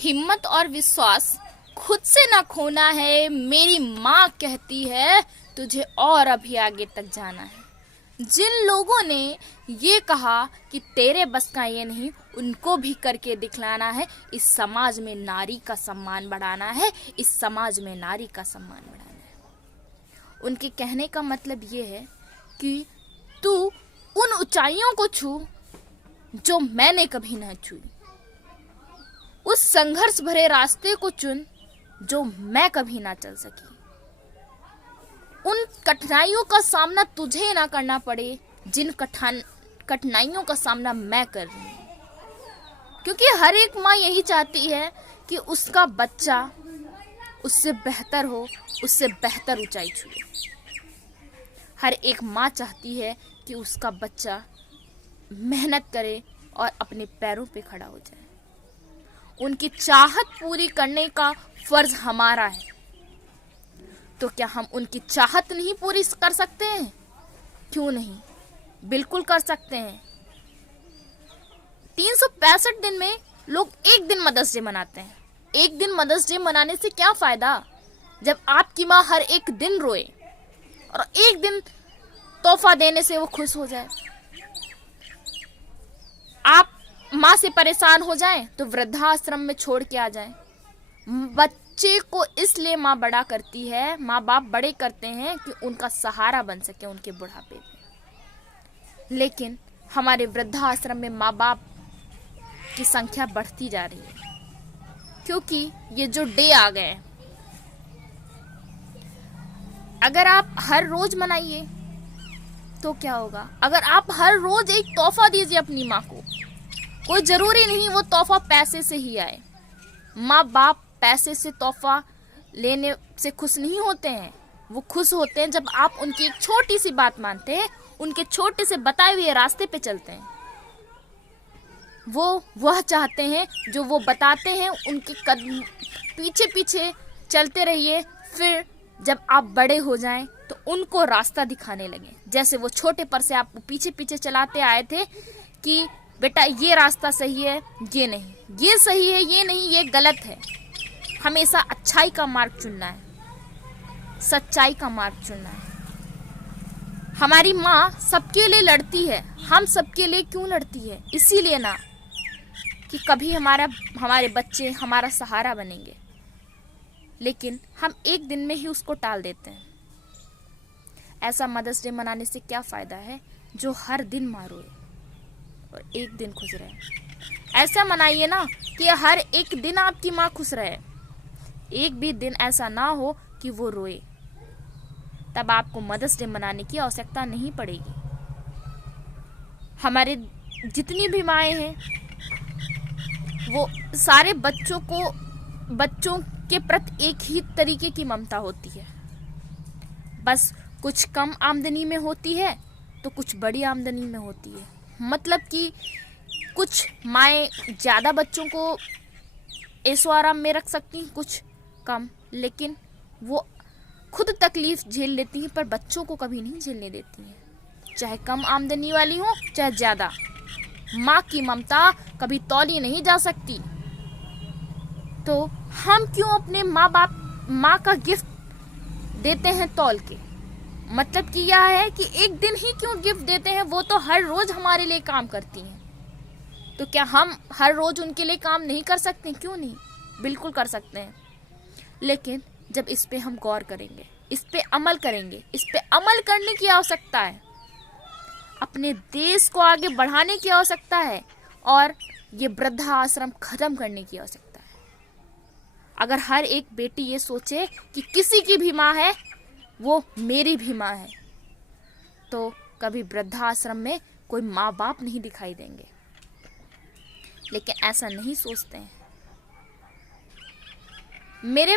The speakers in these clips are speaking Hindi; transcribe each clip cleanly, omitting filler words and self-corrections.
हिम्मत और विश्वास खुद से ना खोना है। मेरी माँ कहती है तुझे और अभी आगे तक जाना है। जिन लोगों ने ये कहा कि तेरे बस का ये नहीं, उनको भी करके दिखलाना है। इस समाज में नारी का सम्मान बढ़ाना है, इस समाज में नारी का सम्मान बढ़ाना है। उनके कहने का मतलब ये है कि तू उन ऊंचाइयों को छू जो मैंने कभी न छुई, उस संघर्ष भरे रास्ते को चुन जो मैं कभी ना चल सकी। उन कठिनाइयों का सामना तुझे ना करना पड़े जिन कठिनाइयों का सामना मैं कर रही हूँ। क्योंकि हर एक माँ यही चाहती है कि उसका बच्चा उससे बेहतर हो, उससे बेहतर ऊंचाई छुए। हर एक माँ चाहती है कि उसका बच्चा मेहनत करे और अपने पैरों पे खड़ा हो जाए। उनकी चाहत पूरी करने का फर्ज हमारा है। तो क्या हम उनकी चाहत नहीं पूरी कर सकते हैं? क्यों नहीं, बिल्कुल कर सकते हैं। 365 दिन में लोग एक दिन मदर्स डे मनाते हैं। एक दिन मदर्स डे मनाने से क्या फायदा जब आपकी माँ हर एक दिन रोए और एक दिन तोहफा देने से वो खुश हो जाए। आप माँ से परेशान हो जाएं तो वृद्धाश्रम में छोड़ के आ जाएं। बच्चे को इसलिए माँ बड़ा करती है, माँ बाप बड़े करते हैं कि उनका सहारा बन सके उनके बुढ़ापे में। लेकिन हमारे वृद्धाश्रम में माँ बाप की संख्या बढ़ती जा रही है क्योंकि ये जो डे आ गए। अगर आप हर रोज मनाइए तो क्या होगा? अगर आप हर रोज एक तोहफा दीजिए अपनी माँ को, कोई जरूरी नहीं वो तोहफा पैसे से ही आए। माँ बाप पैसे से तोहफा लेने से खुश नहीं होते हैं। वो खुश होते हैं जब आप उनकी एक छोटी सी बात मानते हैं, उनके छोटे से बताए हुए रास्ते पे चलते हैं। वो वह चाहते हैं जो वो बताते हैं, उनके कदम पीछे पीछे चलते रहिए। फिर जब आप बड़े हो जाएं तो उनको रास्ता दिखाने लगे। जैसे वो छोटे पर से आप पीछे पीछे चलाते आए थे कि बेटा ये रास्ता सही है, ये नहीं, ये सही है, ये नहीं, ये गलत है। हमेशा अच्छाई का मार्ग चुनना है, सच्चाई का मार्ग चुनना है। हमारी माँ सबके लिए लड़ती है। हम सबके लिए क्यों लड़ती है? इसीलिए ना कि कभी हमारे बच्चे हमारा सहारा बनेंगे। लेकिन हम एक दिन में ही उसको टाल देते हैं। ऐसा मदर्स डे मनाने से क्या फायदा है जो हर दिन माँ रोए और एक दिन खुश रहे। ऐसा मनाइए ना कि हर एक दिन आपकी माँ खुश रहे। एक भी दिन ऐसा ना हो कि वो रोए। तब आपको मदर्स डे मनाने की आवश्यकता नहीं पड़ेगी। हमारे जितनी भी माएँ हैं वो सारे बच्चों के प्रति एक ही तरीके की ममता होती है। बस कुछ कम आमदनी में होती है तो कुछ बड़ी आमदनी में होती है। मतलब कि कुछ माएँ ज़्यादा बच्चों को ऐशो आराम में रख सकती हैं, कुछ कम। लेकिन वो खुद तकलीफ झेल लेती हैं पर बच्चों को कभी नहीं झेलने देती हैं, चाहे कम आमदनी वाली हो चाहे ज़्यादा। माँ की ममता कभी तौली नहीं जा सकती। तो हम क्यों अपने माँ का गिफ्ट देते हैं तौल के? मतलब कि यह है कि एक दिन ही क्यों गिफ्ट देते हैं? वो तो हर रोज हमारे लिए काम करती हैं। तो क्या हम हर रोज उनके लिए काम नहीं कर सकते? क्यों नहीं, बिल्कुल कर सकते हैं। लेकिन जब इस पे हम गौर करेंगे, इस पे अमल करेंगे, इस पे अमल करने की आवश्यकता है। अपने देश को आगे बढ़ाने की आवश्यकता है और ये वृद्धाश्रम खत्म करने की आवश्यकता है। अगर हर एक बेटी ये सोचे कि किसी की भी माँ है वो मेरी भी माँ है, तो कभी वृद्धाश्रम में कोई माँ बाप नहीं दिखाई देंगे। लेकिन ऐसा नहीं सोचते हैं। मेरे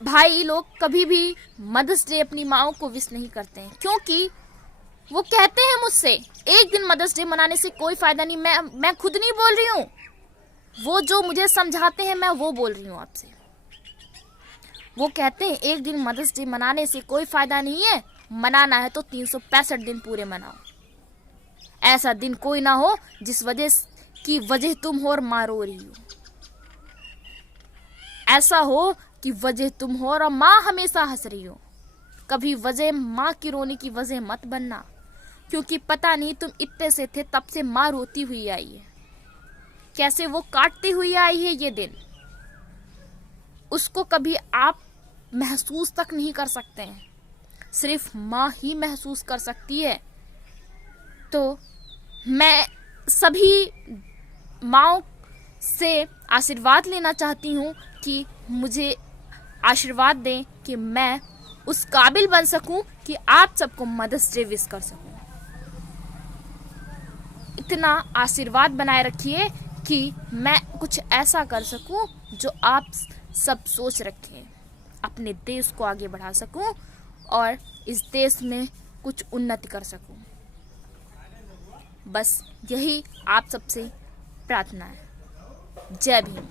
भाई लोग कभी भी मदर्स डे अपनी माँओं को विश नहीं करते हैं क्योंकि वो कहते हैं मुझसे एक दिन मदर्स डे मनाने से कोई फायदा नहीं। मैं खुद नहीं बोल रही हूँ, वो जो मुझे समझाते हैं मैं वो बोल रही हूँ आपसे। वो कहते हैं एक दिन मदर्स डे मनाने से कोई फायदा नहीं है, मनाना है तो 365 दिन पूरे मनाओ। ऐसा दिन कोई ना हो जिस वजह की वजह तुम हो और माँ रो रही हो। ऐसा हो कि वजह तुम हो और माँ हमेशा हंस रही हो। कभी वजह माँ की रोने की वजह मत बनना, क्योंकि पता नहीं तुम इतने से थे तब से माँ रोती हुई आई है, कैसे वो काटती हुई आई है ये दिन, उसको कभी आप महसूस तक नहीं कर सकते हैं, सिर्फ माँ ही महसूस कर सकती है। तो मैं सभी माँओं से आशीर्वाद लेना चाहती हूँ कि मुझे आशीर्वाद दें कि मैं उस काबिल बन सकूं कि आप सबको मदर्स डे विश कर सकूं। इतना आशीर्वाद बनाए रखिए कि मैं कुछ ऐसा कर सकूं जो आप सब सोच रखें, अपने देश को आगे बढ़ा सकूं और इस देश में कुछ उन्नति कर सकूं। बस यही आप सबसे प्रार्थना है। जय भीम।